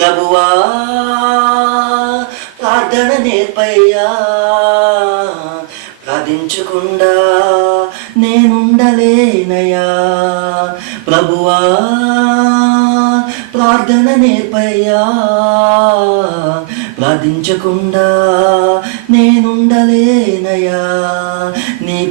ప్రభువా ప్రార్థన నేర్పయ్యా. ప్రార్థించకుండా నేనుండలేనయ్యా. ప్రభువా ప్రార్థన నేర్పయ్యా. ప్రార్థించకుండా నేనుండలేనయ్యా.